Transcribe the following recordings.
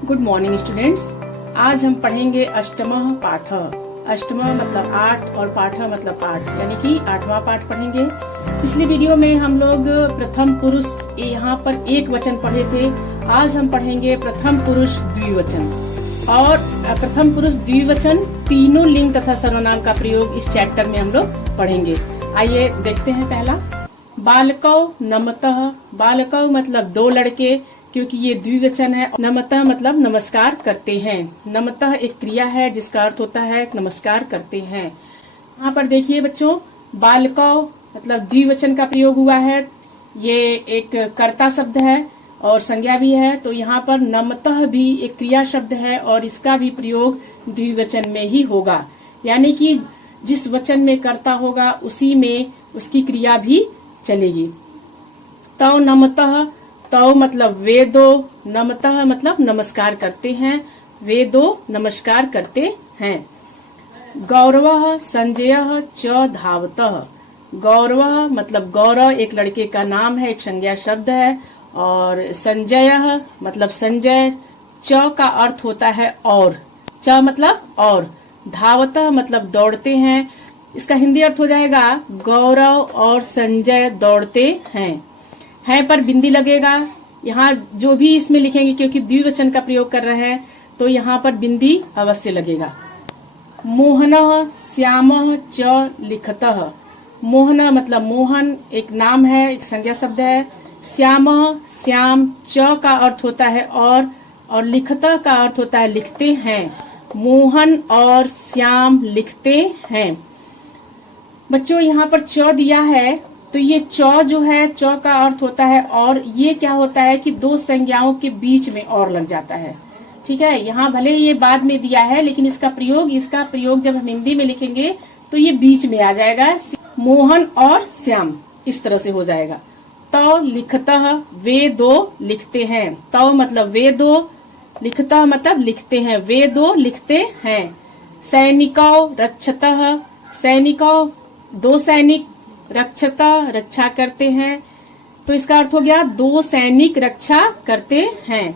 Good morning students. आज हम पढ़ेंगे अष्टमः पाठ। अष्टमः मतलब 8 और पाठ मतलब पाठ, यानी कि 8वां पाठ पढ़ेंगे। पिछली वीडियो में हम लोग प्रथम पुरुष यहाँ पर एक वचन पढ़े थे। आज हम पढ़ेंगे प्रथम पुरुष द्विवचन। और प्रथम पुरुष द्विवचन तीनों लिंग तथा सर्वनाम का प्रयोग इस चैप्टर में हम लोग पढ़ेंगे। आइए देखते हैं। पहला, बालकौ नमतः। बालकौ मतलब दो लड़के, क्योंकि ये द्विवचन है। नमतः मतलब नमस्कार करते हैं। नमतः एक क्रिया है जिसका अर्थ होता है नमस्कार करते हैं। यहाँ पर देखिए बच्चों, बालकौ मतलब द्विवचन का प्रयोग हुआ है। ये एक कर्ता शब्द है और संज्ञा भी है, तो यहाँ पर नमतः भी एक क्रिया शब्द है और इसका भी प्रयोग द्विवचन में ही होगा। यानी कि जिस वचन में कर्ता होगा उसी में उसकी क्रिया भी चलेगी। तौ नमतः, तौ मतलब वे दो, नमतः मतलब नमस्कार करते हैं, वे दो नमस्कार करते हैं। गौरवः संजयः च धावतः। गौरवः मतलब गौरव एक लड़के का नाम है, एक संज्ञा शब्द है। और संजयः मतलब संजय, च का अर्थ होता है और, च मतलब और। धावतः मतलब दौड़ते हैं। इसका हिंदी अर्थ हो जाएगा गौरव और संजय दौड़ते हैं। है पर बिंदी लगेगा। यहाँ जो भी इसमें लिखेंगे, क्योंकि द्विवचन का प्रयोग कर रहे हैं तो यहाँ पर बिंदी अवश्य लगेगा। मोहनः श्यामः च लिखतः। मोहन मतलब मोहन एक नाम है, एक संज्ञा शब्द है। श्यामः श्याम, च का अर्थ होता है और लिखतः का अर्थ होता है लिखते हैं। मोहन और श्याम लिखते हैं। बच्चों यहाँ पर च दिया है, तो ये च जो है, च का अर्थ होता है और। ये क्या होता है कि दो संज्ञाओं के बीच में और लग जाता है। ठीक है, यहाँ भले ये बाद में दिया है, लेकिन इसका प्रयोग जब हम हिंदी में लिखेंगे तो ये बीच में आ जाएगा। मोहन और श्याम इस तरह से हो जाएगा। तौ लिखतः, वे दो लिखते हैं। तौ मतलब वे दो, लिखतः मतलब लिखते हैं, वे दो लिखते हैं। सैनिकौ रक्षतः। सैनिकौ दो सैनिक, रक्षतः रक्षा करते हैं, तो इसका अर्थ हो गया दो सैनिक रक्षा करते हैं।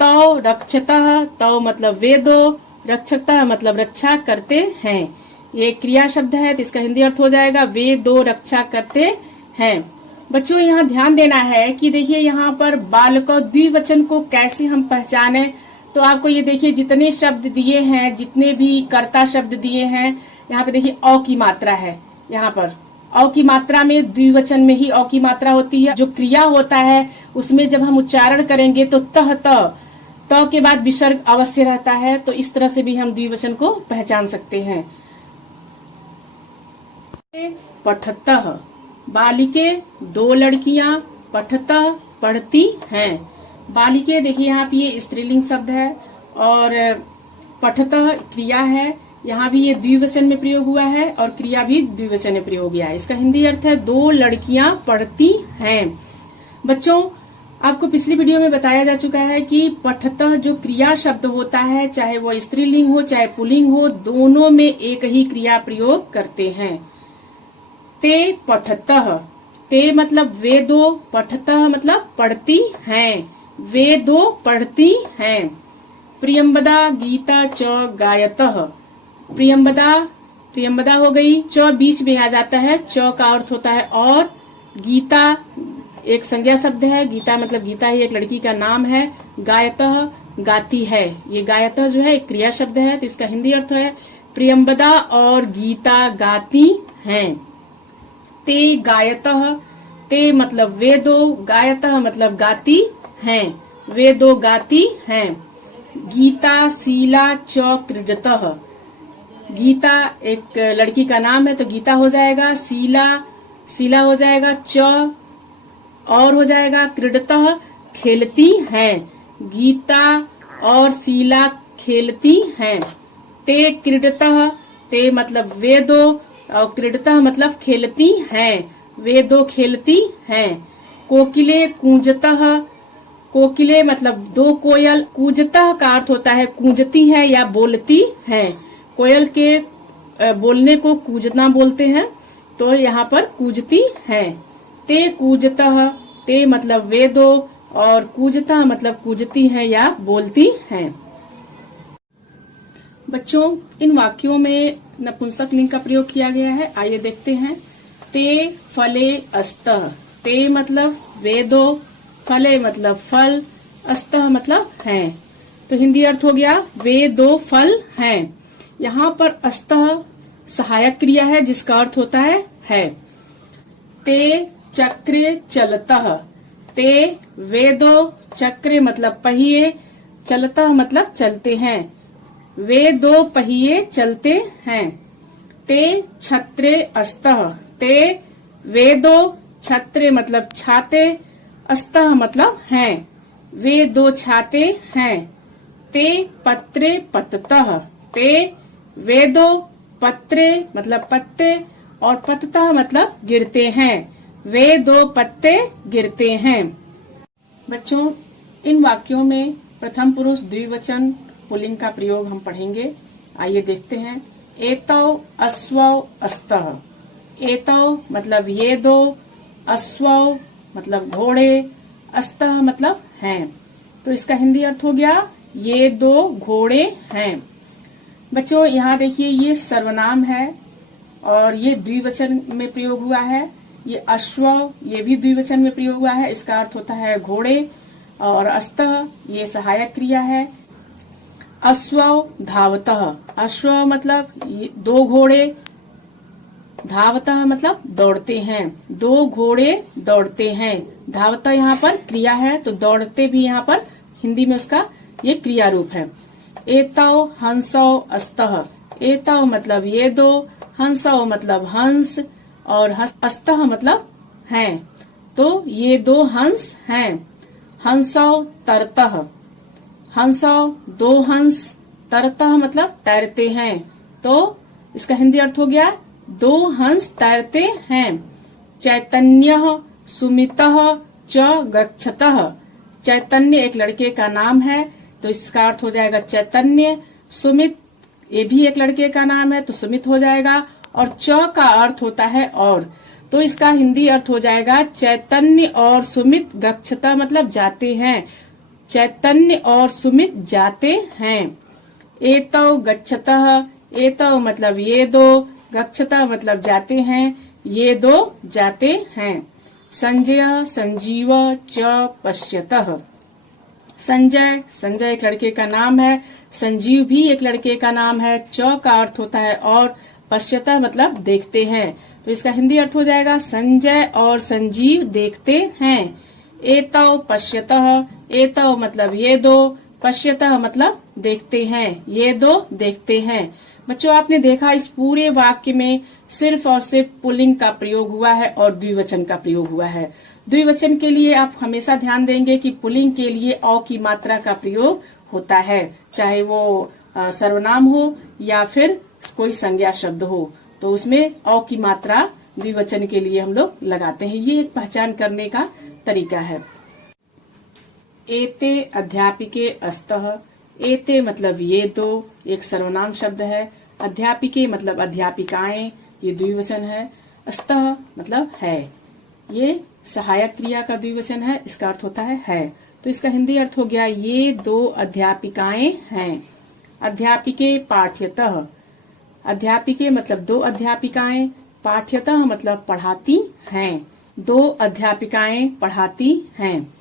तौ रक्षतः, तौ मतलब वे दो, रक्षतः मतलब रक्षा करते हैं। ये क्रिया शब्द है, तो इसका हिंदी अर्थ हो जाएगा वे दो रक्षा करते हैं। बच्चों यहाँ ध्यान देना है कि देखिए यहाँ पर बालकौ द्विवचन को कैसे हम पहचाने। तो आपको ये देखिए जितने शब्द दिए हैं, जितने भी कर्ता शब्द दिए हैं, यहाँ पे देखिए औ की मात्रा है। यहाँ पर औ की मात्रा में, द्विवचन में ही औ की मात्रा होती है। जो क्रिया होता है उसमें जब हम उच्चारण करेंगे तो तह त के बाद विसर्ग अवश्य रहता है। तो इस तरह से भी हम द्विवचन को पहचान सकते हैं। पठतः, बालिके दो लड़कियां, पठतः पढ़ती हैं। बालिके देखिए यहाँ पे ये स्त्रीलिंग शब्द है और पठतः क्रिया है। यहाँ भी ये द्विवचन में प्रयोग हुआ है और क्रिया भी द्विवचन में प्रयोग हुआ है। इसका हिंदी अर्थ है दो लड़कियां पढ़ती हैं। बच्चों आपको पिछली वीडियो में बताया जा चुका है कि पठतः जो क्रिया शब्द होता है, चाहे वो स्त्रीलिंग हो चाहे पुल्लिंग हो, दोनों में एक ही क्रिया प्रयोग करते हैं। ते पठतः, ते मतलब वे दो, पठतः मतलब पढ़ती हैं, वे दो पढ़ती हैं। प्रियंवदा गीता च गायतः। प्रियंवदा हो गई, च बीच में आ जाता है, च का अर्थ होता है और। गीता एक संज्ञा शब्द है, गीता मतलब गीता ही एक लड़की का नाम है। गायतः गाती है, ये गायतः जो है एक क्रिया शब्द है, तो इसका हिंदी अर्थ है प्रियंवदा और गीता गाती हैं। ते गायतः, ते मतलब वे दो, गायतः मतलब गाती हैं, वे दो गाती हैं। गीता शीला च क्रीडतः। गीता एक लड़की का नाम है, तो गीता हो जाएगा, शीला हो जाएगा, च और हो जाएगा, क्रीडतः खेलती हैं। गीता और शीला खेलती हैं। ते क्रीडतः, ते मतलब वे दो और क्रीडतः मतलब खेलती हैं, वे दो खेलती हैं। कोकिले कूंजतः। कोकिले मतलब दो कोयल, कूजतः का अर्थ होता है कूंजती है या बोलती हैं। कोयल के बोलने को कूजना बोलते हैं, तो यहाँ पर कूजती हैं। ते कूजतः, ते मतलब वे दो, और कूजता मतलब कूजती हैं या बोलती हैं। बच्चों, इन वाक्यों में नपुंसक लिंग का प्रयोग किया गया है। आइए देखते हैं। ते फले अस्तः। ते मतलब वे दो, फले मतलब फल, अस्तः मतलब हैं। तो हिंदी अर्थ हो गया वे दो फल हैं। यहाँ पर अस्तः सहायक क्रिया है जिसका अर्थ होता है। ते चक्रे चलतः। ते वे दो, चक्रे मतलब पहिए, चलतः मतलब चलते हैं। वे दो पहिए चलते हैं। ते छत्रे अस्तः। ते वे दो, छत्रे मतलब छाते, अस्तः मतलब हैं। वे दो छाते हैं। ते पत्रे पततः। ते वे दो, पत्रे मतलब पत्ते, और पततः मतलब गिरते हैं। वे दो पत्ते गिरते हैं। बच्चों, इन वाक्यों में प्रथम पुरुष द्विवचन पुल्लिंग का प्रयोग हम पढ़ेंगे। आइए देखते हैं। एतौ अश्वौ अस्तः। एतौ मतलब ये दो, अश्वौ मतलब घोड़े, अस्तः मतलब हैं। तो इसका हिंदी अर्थ हो गया ये दो घोड़े हैं। बच्चों, यहाँ देखिए ये सर्वनाम है और ये द्विवचन में प्रयोग हुआ है। ये अश्व, ये भी द्विवचन में प्रयोग हुआ है। इसका अर्थ होता है घोड़े, और अस्तः ये सहायक क्रिया है। अश्व धावतः। अश्व मतलब दो घोड़े, धावतः मतलब दौड़ते हैं। दो घोड़े दौड़ते हैं। धावतः यहाँ पर क्रिया है, तो दौड़ते भी यहाँ पर हिंदी में उसका ये क्रिया रूप है। एतौ हंसौ अस्तः। एतौ मतलब ये दो, हंसौ मतलब हंस, और अस्तः मतलब हैं। तो ये दो हंस हैं। हंसौ तरतः। हंसौ दो हंस, तरतः मतलब तैरते हैं। तो इसका हिंदी अर्थ हो गया दो हंस तैरते हैं। चैतन्यः सुमितः च गच्छतः। चैतन्य एक लड़के का नाम है, तो इसका अर्थ हो जाएगा चैतन्य। सुमित ये भी एक लड़के का नाम है, तो सुमित हो जाएगा। और च का अर्थ होता है और, तो इसका हिंदी अर्थ हो जाएगा चैतन्य और सुमित गच्छता मतलब जाते हैं। चैतन्य और सुमित जाते हैं। एतौ गच्छतः। एतौ मतलब ये दो, गच्छतः मतलब जाते हैं, ये दो जाते हैं। संजय संजीव च पश्यतः। संजय, संजय एक लड़के का नाम है। संजीव भी एक लड़के का नाम है। च का अर्थ होता है और, पश्यतः मतलब देखते हैं। तो इसका हिंदी अर्थ हो जाएगा संजय और संजीव देखते हैं। एतौ पश्यतः। एतौ मतलब ये दो, पश्यतः मतलब देखते हैं, ये दो देखते हैं। बच्चों, आपने देखा इस पूरे वाक्य में सिर्फ और सिर्फ पुल्लिंग का प्रयोग हुआ है और द्विवचन का प्रयोग हुआ है। द्विवचन के लिए आप हमेशा ध्यान देंगे कि पुल्लिंग के लिए औ की मात्रा का प्रयोग होता है, चाहे वो सर्वनाम हो या फिर कोई संज्ञा शब्द हो, तो उसमें औ की मात्रा द्विवचन के लिए हम लोग लगाते हैं। ये एक पहचान करने का तरीका है। एते अध्यापिके अस्तः। एते मतलब ये दो, एक सर्वनाम शब्द है। अध्यापिके मतलब अध्यापिकाएं, ये द्विवचन है। अस्तः मतलब है, ये सहायक क्रिया का द्विवचन है। इसका अर्थ होता है। तो इसका हिंदी अर्थ हो गया ये दो अध्यापिकाएं हैं। अध्यापिके पाठ्यतः। अध्यापिके मतलब दो अध्यापिकाएं, पाठ्यतः मतलब पढ़ाती हैं। दो अध्यापिकाएं पढ़ाती हैं।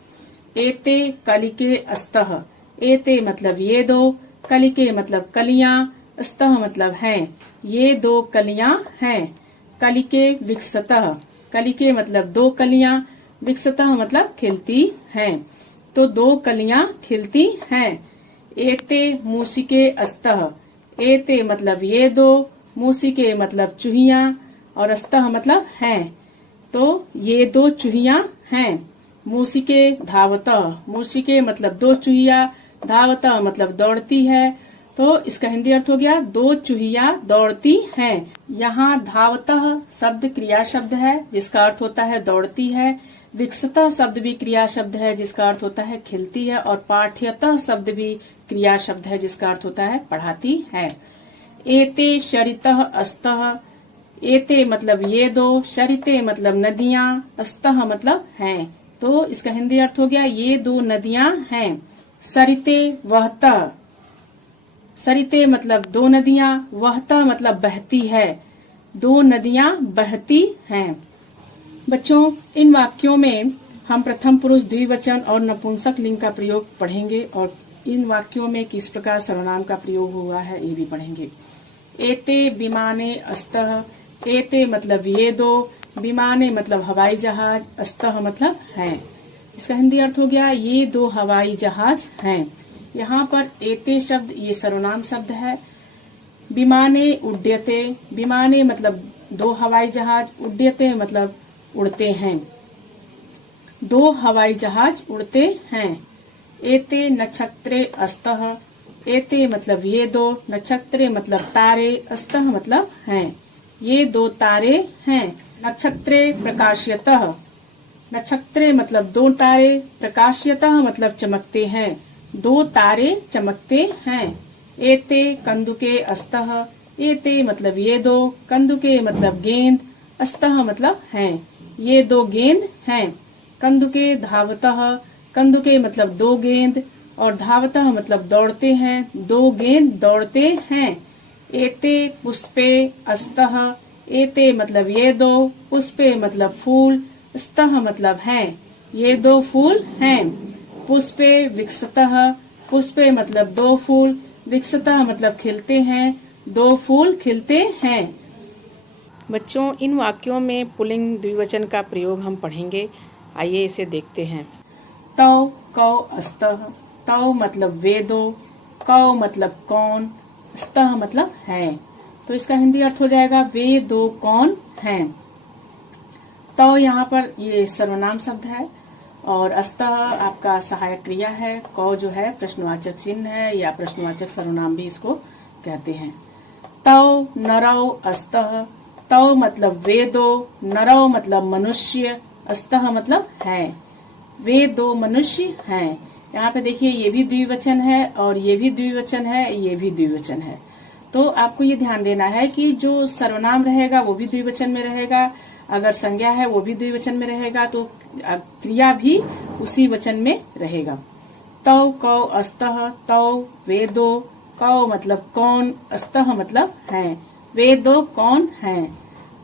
एते कलिके अस्तः। एते मतलब ये दो, कलिके मतलब कलियां, अस्तः मतलब हैं, ये दो कलियां हैं। कलिके विकसतः। कलिके मतलब दो कलियां, विकसतः मतलब खिलती हैं, तो दो कलियां खिलती हैं। एते मूसिके अस्तः। एते मतलब ये दो, मूसिके मतलब चूहियां, और अस्तः मतलब हैं, तो ये दो चूहियां हैं। मूसिके धावतः। मूसिके मतलब दो चूहिया, धावतः मतलब दौड़ती है, तो इसका हिंदी अर्थ हो गया दो चूहिया दौड़ती हैं। यहाँ धावतः शब्द क्रिया शब्द है जिसका अर्थ होता है दौड़ती है। विकसतः शब्द भी क्रिया शब्द है जिसका अर्थ होता है खिलती है। और पाठ्यतः शब्द भी क्रिया शब्द है जिसका अर्थ होता है पढ़ाती है। एते शरितः अस्तः। एते मतलब ये दो, शरिते मतलब नदियां, अस्तः मतलब हैं, तो इसका हिंदी अर्थ हो गया ये दो नदियां हैं। सरिते वहता, सरिते मतलब दो नदियां, वहता मतलब बहती है, दो नदियां बहती हैं। बच्चों, इन वाक्यों में हम प्रथम पुरुष द्विवचन और नपुंसक लिंग का प्रयोग पढ़ेंगे और इन वाक्यों में किस प्रकार सर्वनाम का प्रयोग हुआ है ये भी पढ़ेंगे। एते विमाने अस्तः, एते मतलब ये दो, विमाने मतलब हवाई जहाज, अस्तः मतलब हैं। इसका हिंदी अर्थ हो गया ये दो हवाई जहाज हैं। यहाँ पर एते शब्द ये सर्वनाम शब्द है। विमाने उड्यते, विमाने मतलब दो हवाई जहाज, उड्यते मतलब उड़ते हैं, दो हवाई जहाज उड़ते हैं। एते नक्षत्रे अस्तः, एते मतलब ये दो, नक्षत्रे मतलब तारे, अस्तः मतलब हैं, ये दो तारे हैं। नक्षत्रे प्रकाश्यतः, नक्षत्रे मतलब दो तारे, प्रकाश्यतः मतलब चमकते हैं, दो तारे चमकते हैं। एते कंदुके अस्तः, एते मतलब ये दो, कंदुके मतलब गेंद, अस्तः मतलब हैं, ये दो गेंद हैं। कंदुके धावतः, कंदुके मतलब दो गेंद और धावतः मतलब दौड़ते हैं, दो गेंद दौड़ते हैं। एते पुष्पे अस्तः, एते मतलब ये दो, पुष्पे मतलब फूल, अस्तः मतलब हैं, ये दो फूल हैं। पुष्पे विकसतः, पुष्पे मतलब दो फूल, विकसतः मतलब खिलते हैं, दो फूल खिलते हैं। बच्चों, इन वाक्यों में पुल्लिंग द्विवचन का प्रयोग हम पढ़ेंगे। आइए इसे देखते हैं। तौ कौ अस्तः, तौ मतलब वे दो, कौ मतलब कौन, अस्तः मतलब है। तो इसका हिंदी अर्थ हो जाएगा वे दो कौन हैं। तौ यहाँ पर ये सर्वनाम शब्द है और अस्तः आपका सहायक क्रिया है। कौ जो है प्रश्नवाचक चिन्ह है या प्रश्नवाचक सर्वनाम भी इसको कहते हैं। तौ नरौ अस्तः, तौ मतलब वे दो, नरौ मतलब मनुष्य, अस्तः मतलब है, वे दो मनुष्य हैं। यहाँ पे देखिए ये भी द्विवचन है और ये भी द्विवचन है, ये भी द्विवचन है। तो आपको ये ध्यान देना है कि जो सर्वनाम रहेगा वो भी द्विवचन में रहेगा, अगर संज्ञा है वो भी द्विवचन में रहेगा, तो क्रिया भी उसी वचन में रहेगा। तौ कौ अस्तः, तौ वे दो, कौ मतलब कौन, अस्तः मतलब हैं, वे दो कौन हैं।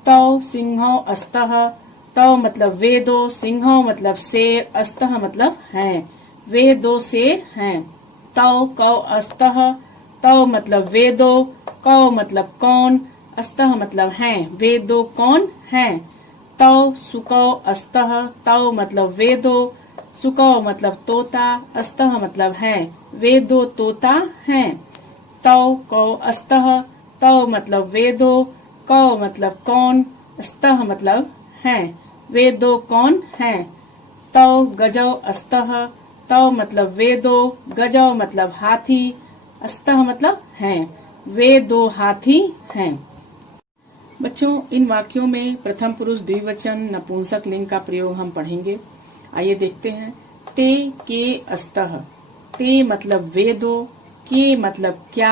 तौ सिंहो अस्तः, तौ मतलब वे दो, सिंहो मतलब शेर, अस्तः मतलब हैं, वे दो शेर हैं। तौ कौ अस्तः, तौ मतलब वे दो, कौ मतलब कौन, अस्तः मतलब हैं, वे दो कौन हैं। तौ सुकौ अस्तः, तौ मतलब वे दो, सुकौ मतलब तोता, अस्तः मतलब हैं, वे दो तोता हैं। तौ कौ अस्तः, तौ मतलब वे दो, कौ मतलब कौन, अस्तः मतलब हैं, वे दो कौन हैं। तौ गजौ अस्तः, तौ मतलब वे दो, गजौ मतलब हाथी, अस्तः मतलब हैं, वे दो हाथी हैं। बच्चों, इन वाक्यों में प्रथम पुरुष द्विवचन नपुंसक लिंग का प्रयोग हम पढ़ेंगे। आइए देखते हैं। ते के अस्तः, ते मतलब वे दो, के मतलब क्या,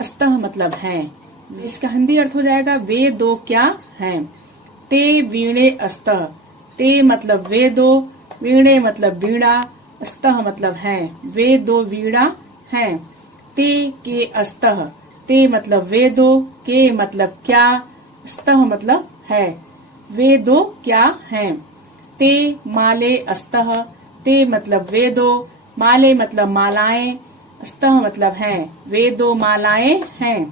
अस्तः मतलब हैं। इसका हिंदी अर्थ हो जाएगा वे दो क्या हैं। ते वीणे अस्तः, ते मतलब वे दो, वीणे मतलब वीणा, अस्तः मतलब हैं, वे दो वीणा हैं। ते के अस्तः, ते मतलब वे दो, के मतलब क्या, अस्तः मतलब है, वे दो क्या हैं। ते माले अस्तः, ते मतलब वे दो, माले मतलब मालाएं, अस्तः मतलब हैं, वे दो मालाएं हैं।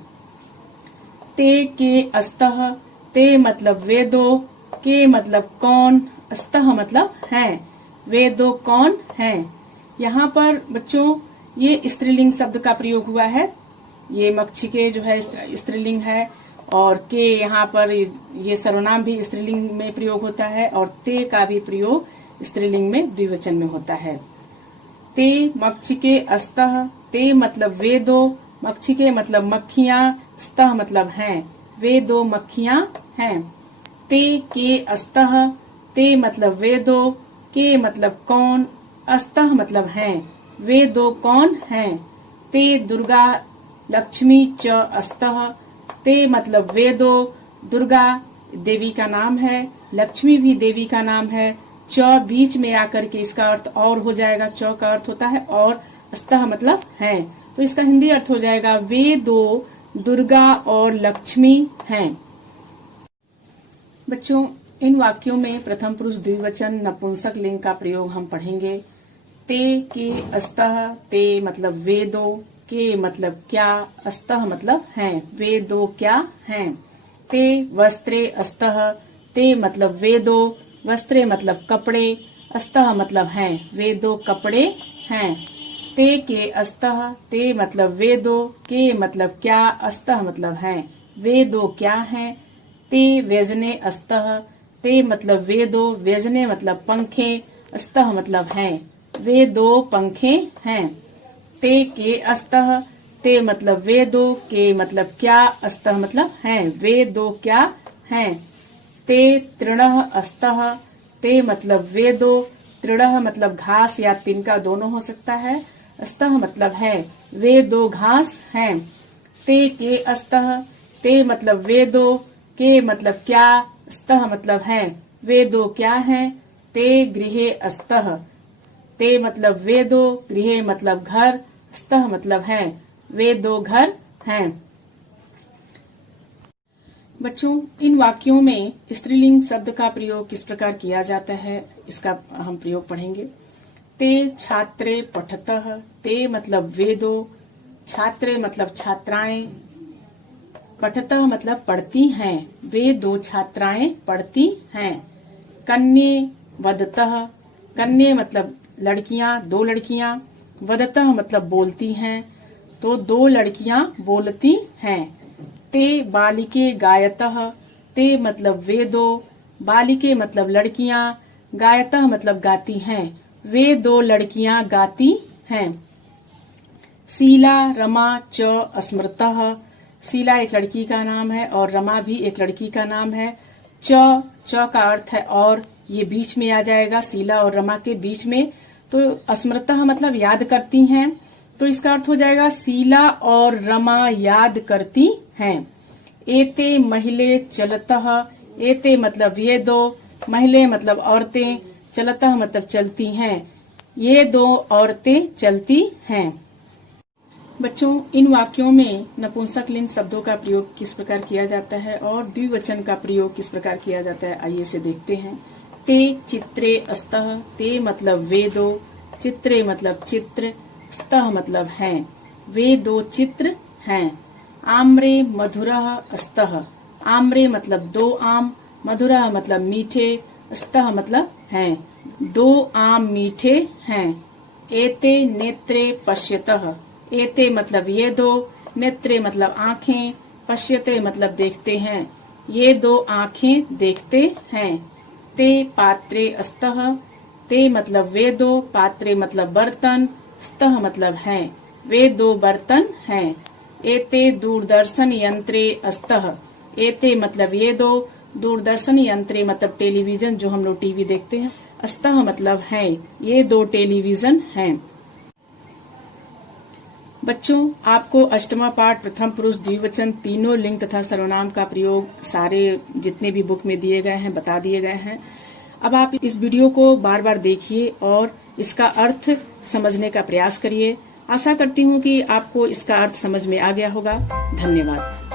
ते के अस्तः, ते मतलब वे दो, के मतलब कौन, अस्तः मतलब हैं, वे दो कौन हैं। यहाँ पर बच्चों ये स्त्रीलिंग शब्द का प्रयोग हुआ है। ये मक्षिके जो है स्त्रीलिंग है और के यहाँ पर ये सर्वनाम भी स्त्रीलिंग में प्रयोग होता है और ते का भी प्रयोग स्त्रीलिंग में द्विवचन में होता है। ते मक्षिके अस्तः, ते मतलब वे दो, मक्षिके मतलब मक्खियां, स्तः मतलब हैं, वे दो मक्खियां हैं। ते के अस्तः, ते मतलब वे दो, के मतलब कौन, अस्तः मतलब हैं, वे दो कौन हैं। ते दुर्गा लक्ष्मी च अस्तः, ते मतलब वे दो, दुर्गा देवी का नाम है, लक्ष्मी भी देवी का नाम है, च बीच में आकर के इसका अर्थ और हो जाएगा। च का अर्थ होता है और, अस्तः मतलब है, तो इसका हिंदी अर्थ हो जाएगा वे दो दुर्गा और लक्ष्मी हैं। बच्चों, इन वाक्यों में प्रथम पुरुष द्विवचन नपुंसक लिंग का प्रयोग हम पढ़ेंगे। ते के अस्तः, ते मतलब वे दो, के मतलब क्या, अस्तः मतलब हैं, वे दो क्या हैं। ते वस्त्रे अस्तः, ते मतलब वे दो, वस्त्रे मतलब कपड़े, अस्तः मतलब हैं, वे दो कपड़े हैं। ते के अस्तः, ते मतलब वे दो, के मतलब क्या, अस्तः मतलब हैं, वे दो क्या हैं। ते व्यजने अस्तः, ते मतलब वे दो, व्यजने मतलब पंखे, अस्तः मतलब हैं, वे दो पंखे हैं। ते के अस्तः, ते मतलब वे दो, के मतलब क्या, अस्तः मतलब हैं, वे दो क्या हैं। ते तृणः अस्तः, ते मतलब वे दो, तृणः मतलब घास या तिनका दोनों हो सकता है, अस्तः मतलब है, वे दो घास हैं। ते के अस्तः, ते मतलब वे दो, के मतलब क्या, अस्तः मतलब है, वे दो क्या हैं। ते गृहे अस्तः, ते मतलब वे दो, गृहे मतलब घर, अस्तः मतलब है, वे दो घर हैं। बच्चों, इन वाक्यों में स्त्रीलिंग शब्द का प्रयोग किस प्रकार किया जाता है, इसका हम प्रयोग पढ़ेंगे। ते छात्रे पठतः, ते मतलब वे दो, छात्रे मतलब छात्राएं, पठतः मतलब पढ़ती हैं, वे दो छात्राएं पढ़ती हैं। कन्ये वदतः, कन्ये मतलब लड़कियां, दो लड़कियां, वदतः मतलब बोलती हैं, तो दो लड़कियां बोलती हैं। ते बालिके गायतः, ते मतलब वे दो, बालिके मतलब लड़कियां, गायतः मतलब गाती हैं, वे दो लड़कियां गाती हैं। शीला रमा च अस्मृतः, शीला एक लड़की का नाम है और रमा भी एक लड़की का नाम है। च का अर्थ है और, ये बीच में आ जाएगा, शीला और रमा के बीच में। तो अस्मृतः मतलब याद करती हैं, तो इसका अर्थ हो जाएगा शीला और रमा याद करती हैं। एते महिले चलतः, एते मतलब ये दो, महिले मतलब औरतें, चलतः मतलब चलती हैं, ये दो औरतें चलती हैं। बच्चों, इन वाक्यों में नपुंसक लिंग शब्दों का प्रयोग किस प्रकार किया जाता है और द्विवचन का प्रयोग किस प्रकार किया जाता है, आइए से देखते हैं। ते चित्रे अस्तः, ते मतलब वे दो, चित्रे मतलब चित्र, स्तः मतलब हैं, वे दो चित्र हैं। आम्रे मधुरः अस्तः, आम्रे मतलब दो आम, मधुरः मतलब मीठे, स्तः मतलब हैं, दो आम मीठे हैं। एते नेत्रे पश्यतः, एते मतलब ये दो, नेत्रे मतलब आँखें, पश्यते मतलब देखते हैं, ये दो आँखें देखते हैं। ते पात्रे अस्तः, ते मतलब वे दो, पात्रे मतलब बर्तन, स्तः मतलब हैं, वे दो बर्तन हैं। एते दूरदर्शन यंत्रे अस्तः, एते मतलब ये दो, दूरदर्शन यंत्रे मतलब टेलीविजन, जो हम लोग टीवी देखते हैं, अस्तः मतलब है, ये दो टेलीविजन हैं। बच्चों, आपको अष्टमा पाठ, प्रथम पुरुष, द्विवचन, तीनों लिंग तथा सर्वनाम का प्रयोग सारे जितने भी बुक में दिए गए हैं बता दिए गए हैं। अब आप इस वीडियो को बार बार देखिए और इसका अर्थ समझने का प्रयास करिए। आशा करती हूँ कि आपको इसका अर्थ समझ में आ गया होगा। धन्यवाद।